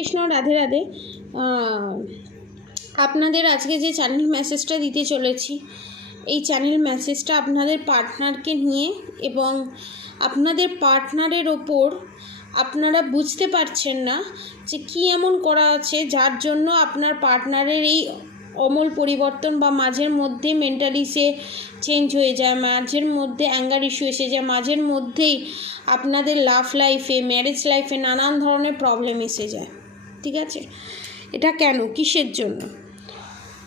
কৃষ্ণ, রাধে রাধে। আপনাদের আজকে যে চ্যানেল মেসেজটা দিতে চলেছি, এই চ্যানেল মেসেজটা আপনাদের পার্টনারকে নিয়ে, এবং আপনাদের পার্টনারের ওপর আপনারা বুঝতে পারছেন না যে কী এমন করা আছে যার জন্য আপনার পার্টনারের এই অমূল পরিবর্তন, বা মাঝের মধ্যে মেন্টালি সে চেঞ্জ হয়ে যায়, মাঝের মধ্যে অ্যাঙ্গার ইস্যু এসে যায়, মাঝের মধ্যেই আপনাদের লাভ লাইফে, ম্যারেজ লাইফে নানান ধরনের প্রবলেম এসে যায়। ঠিক আছে, এটা কেন, কিসের জন্য,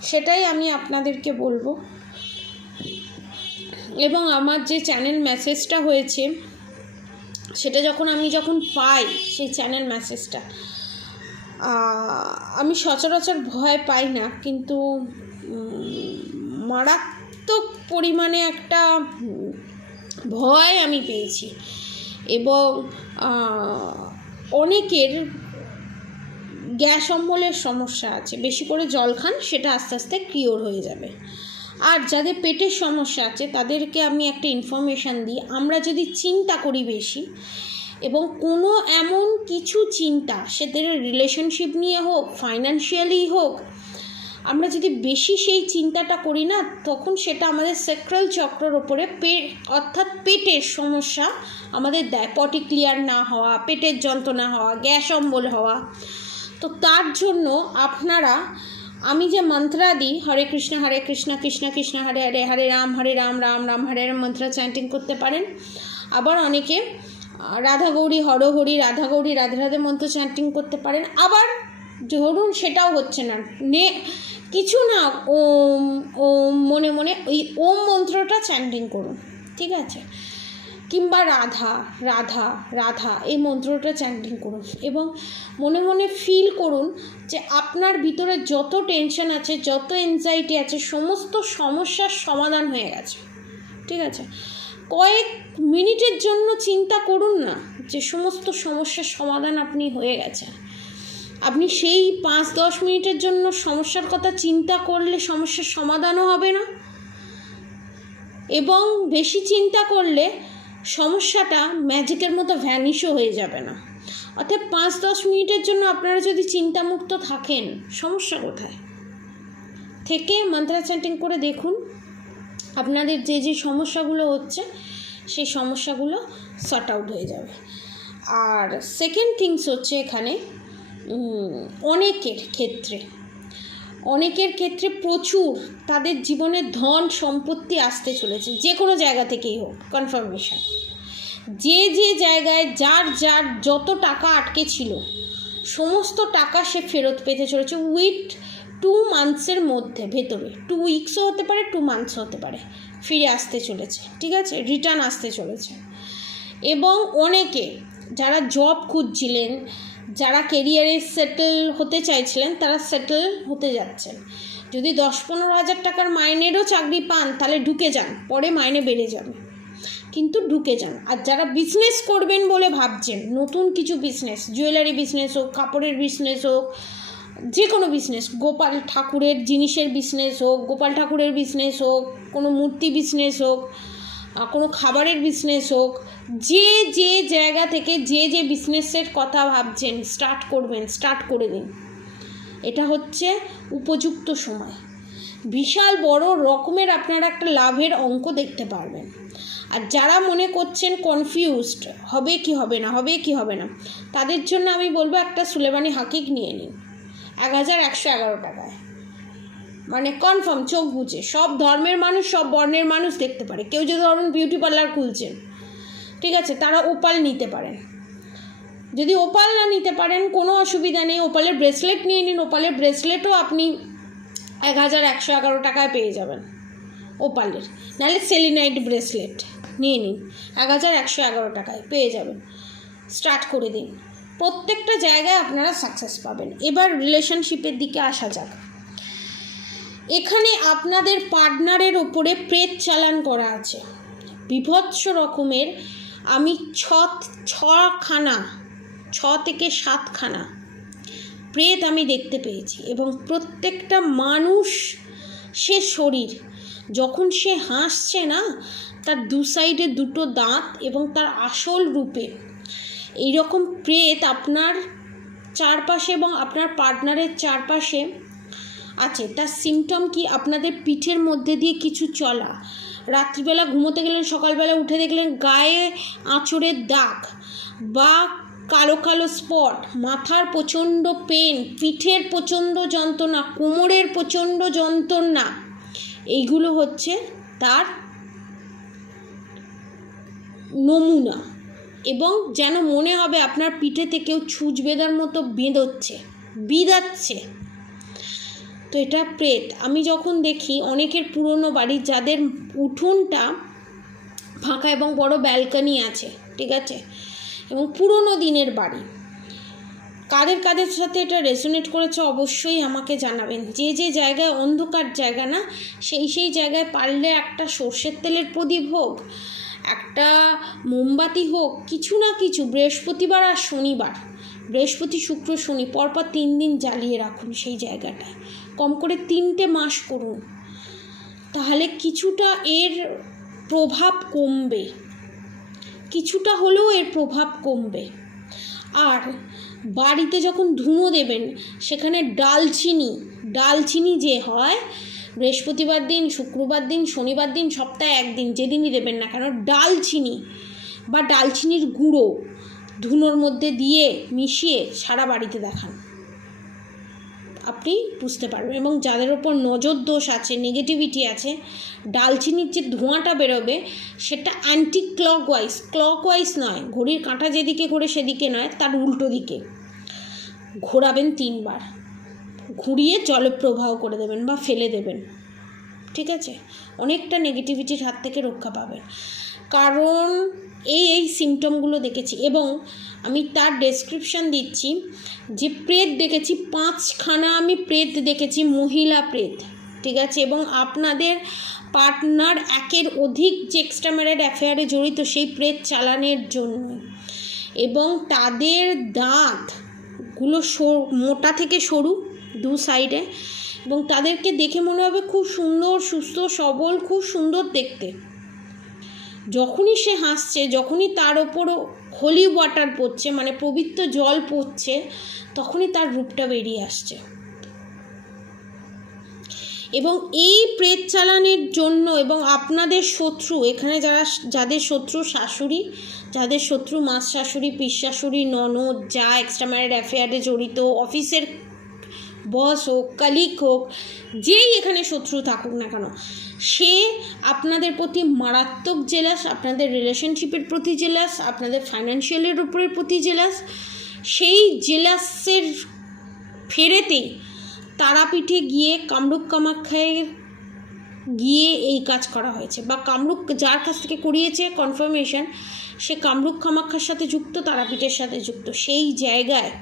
সেটাই আমি আপনাদেরকে বলবো। এবং আমার যে চ্যানেল মেসেজটা হয়েছে সেটা আমি যখন পাই, সেই চ্যানেল মেসেজটা, আমি সচরাচর ভয় পাই না, কিন্তু মারাত্মক পরিমাণে একটা ভয় আমি পেয়েছি। এবং অনেকের গ্যাস অম্বলের সমস্যা আছে, বেশি করে জল খান, সেটা আস্তে আস্তে কিওর হয়ে যাবে। আর যাদের পেটের সমস্যা আছে তাদেরকে আমি একটা ইনফরমেশান দিই, আমরা যদি চিন্তা করি বেশি, এবং কোনো এমন কিছু চিন্তা, সেদের রিলেশনশিপ নিয়ে হোক, ফাইন্যান্সিয়ালি হোক, আমরা যদি বেশি সেই চিন্তাটা করি না, তখন সেটা আমাদের স্যাক্রাল চক্রের ওপরে অর্থাৎ পেটের সমস্যা আমাদের দেয়। পটি ক্লিয়ার না হওয়া, পেটের যন্ত্রণা হওয়া, গ্যাস অম্বল হওয়া। তো তার জন্য আপনারা, আমি যে মন্ত্রা দিই, হরে কৃষ্ণ কৃষ্ণ কৃষ্ণ হরে হরে, হরে রাম রাম রাম হরে রাম মন্ত্র চ্যান্টিং করতে পারেন। আবার অনেকে রাধা গৌরী হরি, রাধা গৌরী রাধে রাধে মন্ত্র চ্যান্টিং করতে পারেন। আবার ধরুন সেটাও হচ্ছে না, কিছু না, ওম ওম মনে মনে ওই ওম মন্ত্রটা চ্যান্টিং করুন, ঠিক আছে? কিংবা রাধা রাধা রাধা এই মন্ত্রটা চ্যান্টিং করুন, এবং মনে মনে ফিল করুন যে আপনার ভিতরে যত টেনশন আছে, যত এনজাইটি আছে, সমস্ত সমস্যার সমাধান হয়ে গেছে। ঠিক আছে, কয়েক মিনিটের জন্য চিন্তা করুন না যে সমস্ত সমস্যার সমাধান আপনি হয়ে গেছে। আপনি সেই 5-10 মিনিটের জন্য সমস্যার কথা চিন্তা করলে সমস্যার সমাধানও হবে না, এবং বেশি চিন্তা করলে সমস্যাটা ম্যাজিকের মতো ভ্যানিশও হয়ে যাবে না। অর্থাৎ 5-10 মিনিটের জন্য আপনারা যদি চিন্তামুক্ত থাকেন, সমস্যা কোথায়? থেকে মন্ত্র চ্যান্টিং করে দেখুন, আপনাদের যে যে সমস্যাগুলো হচ্ছে সেই সমস্যাগুলো সর্ট আউট হয়ে যাবে। আর সেকেন্ড থিংস হচ্ছে, এখানে অনেকের ক্ষেত্রে প্রচুর তাদের জীবনে ধন সম্পত্তি আসতে চলেছে, যে কোনো জায়গা থেকেই হোক। কনফার্মেশন, যে যে জায়গায় যার যত টাকা আটকে ছিল, সমস্ত টাকা সে ফেরত পেতে চলেছে উইথ 2 মান্থসের মধ্যে, ভেতরে 2 উইকসও হতে পারে, 2 মান্থসও হতে পারে, ফিরে আসতে চলেছে। ঠিক আছে, রিটার্ন আসতে চলেছে। এবং অনেকে যারা জব খুঁজছিলেন, যারা কেরিয়ারে সেটেল হতে চাইছিলেন, তারা সেটেল হতে যাচ্ছেন। যদি 10-15 হাজার টাকার মাইনেরও চাকরি পান, তাহলে ঢুকে যান, পরে মাইনে বেড়ে যাবে, কিন্তু ঢুকে যান। আর যারা বিজনেস করবেন বলে ভাবছেন, নতুন কিছু বিজনেস, জুয়েলারি বিজনেস হোক, কাপড়ের বিজনেস হোক, যে কোনো বিজনেস, গোপাল ঠাকুরের জিনিসের বিজনেস হোক, গোপাল ঠাকুরের বিজনেস হোক, কোনো মূর্তি বিজনেস হোক, কোনো খাবারের বিজনেস হোক, যে যে জায়গা থেকে যে যে বিজনেসের কথা ভাবছেন স্টার্ট করবেন, স্টার্ট করে দিন। এটা হচ্ছে উপযুক্ত সময়। বিশাল বড় রকমের আপনারা একটা লাভের অঙ্ক দেখতে পারবেন। আর যারা মনে করছেন কনফিউজড, হবে কি হবে না, হবে কি হবে না, তাদের জন্য আমি বলবো একটা সুলেমানি হাকিক নিয়ে নিন 1111 টাকায়, মানে কনফার্ম, চোখ বুঝে। সব ধর্মের মানুষ, সব বর্ণের মানুষ দেখতে পারে। কেউ যদি ধরুন বিউটি পার্লার খুলছেন, ঠিক আছে, তারা ওপাল নিতে পারেন। যদি ওপাল না নিতে পারেন, কোনো অসুবিধা নেই, ওপালের ব্রেসলেট নিয়ে নিন। ওপালের ব্রেসলেটও আপনি 1111 টাকায় পেয়ে যাবেন ওপালের, নাহলে সেলিনাইট ব্রেসলেট নিয়ে নিন, 1111 টাকায় পেয়ে যাবেন। স্টার্ট করে দিন, প্রত্যেকটা জায়গায় আপনারা সাকসেস পাবেন। এবার রিলেশনশিপের দিকে আসা যাক। এখানে আপনাদের পার্টনারের ওপরে প্রেত চালান করা আছে বিভৎস রকমের। আমি 6 থেকে 7খানা প্রেত আমি দেখতে পেয়েছি, এবং প্রত্যেকটা মানুষ, সে শরীর, যখন সে হাসছে না, তার 2 সাইডে 2টো দাঁত, এবং তার আসল রূপে এইরকম প্রেত আপনার চারপাশে এবং আপনার পার্টনারের চারপাশে আছে। তার সিমটম কি? আপনাদের পিঠের মধ্যে দিয়ে কিছু চলা, রাত্রিবেলা ঘুমোতে গেলেন, সকালবেলা উঠে দেখলেন গায়ে আঁচড়ের দাগ বা কালো কালো স্পট, মাথার প্রচণ্ড পেন, পিঠের প্রচণ্ড যন্ত্রণা, কোমরের প্রচণ্ড যন্ত্রণা, এইগুলো হচ্ছে তার নমুনা। এবং যেন মনে হবে আপনার পিঠেতে কেউ ছুঁচ বেঁধার মতো বিঁধাচ্ছে। তো এটা প্রেত। আমি যখন দেখি অনেকের পুরনো বাড়ি যাদের উঠোনটা ফাঁকা এবং বড় ব্যালকনি আছে, ঠিক আছে, এবং পুরনো দিনের বাড়ি, কাদের সাথে এটা রেজোনেট করেছে অবশ্যই আমাকে জানাবেন। যে জায়গায় অন্ধকার জায়গা না, সেই জায়গায় পারলে একটা সর্ষের তেলের প্রদীপ হোক, একটা মোমবাতি হোক, কিছু না কিছু বৃহস্পতিবার আর শনিবার, বৃহস্পতি শুক্র শনি পরপর 3 দিন জ্বালিয়ে রাখুন সেই জায়গাটায়, কম করে 3টে মাস করুন, তাহলে কিছুটা এর প্রভাব কমবে, কিছুটা হলেও এর প্রভাব কমবে। আর বাড়িতে যখন ধুনো দেবেন সেখানে ডালচিনি যে হয়, বৃহস্পতিবার দিন, শুক্রবার দিন, শনিবার দিন, সপ্তাহে 1 দিন, যেদিনই দেবেন না কেন, ডালচিনি বা ডালচিনির গুঁড়ো ধুনোর মধ্যে দিয়ে মিশিয়ে সারা বাড়িতে দেখান, আপনি বুঝতে পারবেন। এবং যাদের ওপর নজর দোষ আছে, নেগেটিভিটি আছে, ডালচিনির যে ধোঁয়াটা বেরোবে সেটা অ্যান্টি ক্লকওয়াইজ নয়, ঘড়ির কাঁটা যেদিকে ঘোরে সেদিকে নয়, তার উল্টো দিকে ঘোরাবেন 3 বার, ঘুরিয়ে জলপ্রবাহ করে দেবেন বা ফেলে দেবেন, ঠিক আছে, অনেকটা নেগেটিভিটির হাত থেকে রক্ষা পাবেন। কারণ এই সিমটমগুলো দেখেছি এবং আমি তার ডেসক্রিপশান দিচ্ছি। যে প্রেত দেখেছি, 5খানা আমি প্রেত দেখেছি, মহিলা প্রেত, ঠিক আছে, এবং আপনাদের পার্টনার একের অধিক যে এক্সট্রা ম্যারিড অ্যাফেয়ারে জড়িত সেই প্রেত চালানের জন্য, এবং তাদের দাঁতগুলো মোটা থেকে সরু 2 সাইডে, এবং তাদেরকে দেখে মনে হবে খুব সুন্দর, সুস্থ, সবল, খুব সুন্দর দেখতে। যখনই সে হাসছে, যখনই তার ওপরও হোলি ওয়াটার পড়ছে, মানে পবিত্র জল পড়ছে, তখনই তার রূপটা বেরিয়ে আসছে। এবং এই প্রেত চালানের জন্য এবং আপনাদের শত্রু, এখানে যাদের শত্রু শাশুড়ি, যাদের শত্রু মাস শাশুড়ি, পিস শাশুড়ি, ননদ, যা এক্সট্রা ম্যারিড অ্যাফেয়ারে জড়িত, অফিসের বস হোক, কালিগ হোক, যেই এখানে শত্রু থাকুক না কেন, সে আপনাদের প্রতি মারাত্মক জেলাস, আপনাদের রিলেশনশিপের প্রতি জেলাস, আপনাদের ফাইন্যান্সিয়ালের উপরের প্রতি জেলাস। সেই জেলাসের ফেরেতেই তারাপীঠে গিয়ে কামরূপ কামাখ্যায় গিয়ে এই কাজ করা হয়েছে, বা কামরূপ যার কাছ থেকে করিয়েছে কনফার্মেশন, সে কামরূপ কামাখ্যার সাথে যুক্ত, তারাপীঠের সাথে যুক্ত। সেই জায়গায়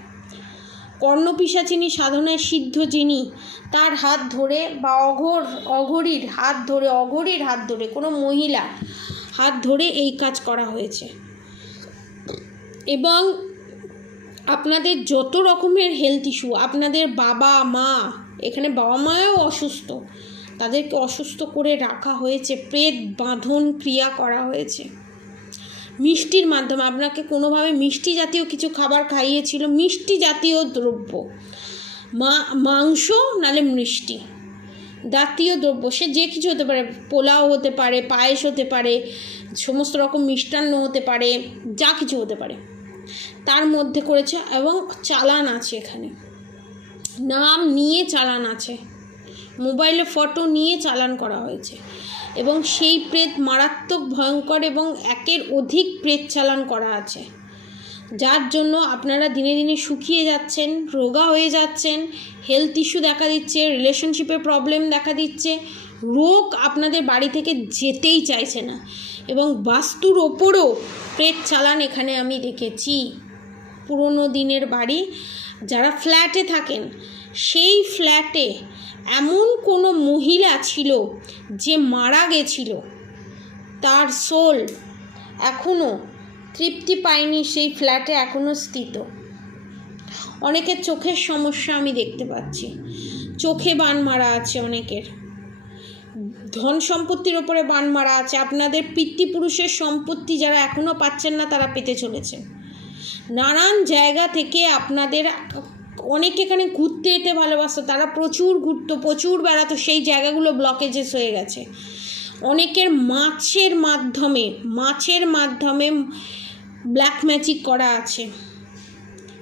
কর্ণপিশাচিনী সাধনায় সিদ্ধ যিনি, তার হাত ধরে বা অঘরীর হাত ধরে কোনো মহিলা হাত ধরে এই কাজ করা হয়েছে। এবং আপনাদের যত রকমের হেলথ ইস্যু, আপনাদের বাবা মা, এখানে বাবা মাও অসুস্থ, তাদেরকে অসুস্থ করে রাখা হয়েছে, প্রেত বাঁধন ক্রিয়া করা হয়েছে মিষ্টির মাধ্যমে। আপনাকে কোনোভাবে মিষ্টি জাতীয় কিছু খাবার খাইয়েছিল, মিষ্টি জাতীয় দ্রব্য, মাংস নালে মিষ্টি জাতীয় দ্রব্য, সে যে কিছু হতে পারে, পোলাও হতে পারে, পায়েস হতে পারে, সমস্ত রকম মিষ্টান্ন হতে পারে, যা কিছু হতে পারে, তার মধ্যে করেছে। এবং চালান আছে, এখানে নাম নিয়ে চালান আছে, মোবাইলে ফটো নিয়ে চালান করা হয়েছে। এবং সেই প্রেত মারাত্মক ভয়ঙ্কর এবং একের অধিক প্রেত চালান করা আছে, যার জন্য আপনারা দিনে দিনে শুকিয়ে যাচ্ছেন, রোগা হয়ে যাচ্ছেন, হেলথ ইস্যু দেখা দিচ্ছে, রিলেশনশিপে প্রবলেম দেখা দিচ্ছে, রোগ আপনাদের বাড়ি থেকে যেতেই চাইছে না। এবং বাস্তুর ওপরও প্রেত চালান এখানে আমি দেখেছি। পুরনো দিনের বাড়ি, যারা ফ্ল্যাটে থাকেন, সেই ফ্ল্যাটে এমন কোনো মহিলা ছিল যে মারা গেছিল, তার সোল এখনও তৃপ্তি পায়নি, সেই ফ্ল্যাটে এখনও স্থিত। অনেকের চোখের সমস্যা আমি দেখতে পাচ্ছি, চোখে বান মারা আছে, অনেকের ধন সম্পত্তির ওপরে বান মারা আছে। আপনাদের পিতৃপুরুষের সম্পত্তি যারা এখনও পাচ্ছেন না, তারা পেতে চলেছে। নানান জায়গা থেকে আপনাদের অনেকে এখানে ঘুরতে যেতে ভালোবাসতো, তারা প্রচুর ঘুরতো, প্রচুর বেড়াতো, সেই জায়গাগুলো ব্লকেজেস হয়ে গেছে। অনেকের মাছের মাধ্যমে ব্ল্যাক ম্যাজিক করা আছে,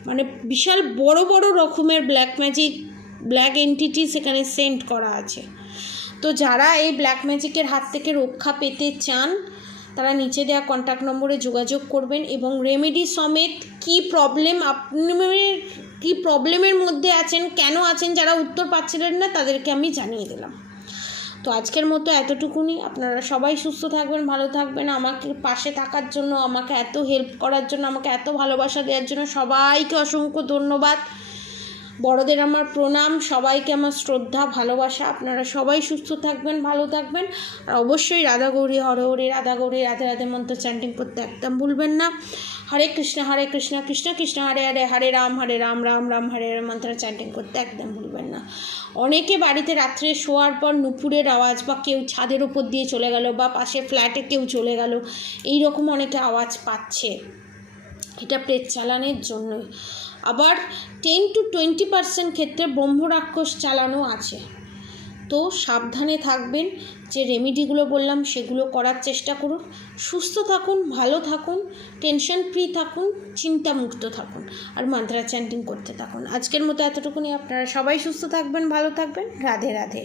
মানে বিশাল বড় বড় রকমের ব্ল্যাক এন্টিটি সেখানে সেন্ড করা আছে। তো যারা এই ব্ল্যাক ম্যাজিকের হাত থেকে রক্ষা পেতে চান তারা নিচে দেওয়া কন্ট্যাক্ট নম্বরে যোগাযোগ করবেন এবং রেমেডি সমেত কী প্রবলেমের মধ্যে আছেন, কেন আছেন, যারা উত্তর পাচ্ছিলেন না তাদেরকে আমি জানিয়ে দিলাম। তো আজকের মতো এতটুকুনি। আপনারা সবাই সুস্থ থাকবেন, ভালো থাকবেন। আমাকে পাশে থাকার জন্য, আমাকে এত হেল্প করার জন্য, আমাকে এত ভালোবাসা দেওয়ার জন্য সবাইকে অসংখ্য ধন্যবাদ। বড়দের আমার প্রণাম, সবাইকে আমার শ্রদ্ধা, ভালোবাসা। আপনারা সবাই সুস্থ থাকবেন, ভালো থাকবেন। আর অবশ্যই রাধা গৌরী হরে হরে, রাধা গৌরী রাধে রাধে মন্ত্র চ্যান্টিং করতে একদম ভুলবেন না। হরে কৃষ্ণ কৃষ্ণ কৃষ্ণ হরে হরে, হরে রাম রাম রাম হরে হরে মন্ত্র চ্যান্টিং করতে একদম ভুলবেন না। অনেকে বাড়িতে রাত্রে শোয়ার পর নুপুরের আওয়াজ, বা কেউ ছাদের ওপর দিয়ে চলে গেল, বা পাশে ফ্ল্যাটে কেউ চলে গেল, এই রকম অনেকে আওয়াজ পাচ্ছে, এটা প্রেত চালানের জন্যই। আবার 10-20% ক্ষেত্রে ব্রহ্মরাক্ষস চালানো আছে। তো সাবধানে থাকবেন, যে রেমিডিগুলো বললাম সেগুলো করার চেষ্টা করুন। সুস্থ থাকুন, ভালো থাকুন, টেনশন ফ্রি থাকুন, চিন্তামুক্ত থাকুন, আর মন্ত্র চ্যান্টিং করতে থাকুন। আজকের মতো এতটুকুনি। আপনারা সবাই সুস্থ থাকবেন, ভালো থাকবেন। রাধে রাধে।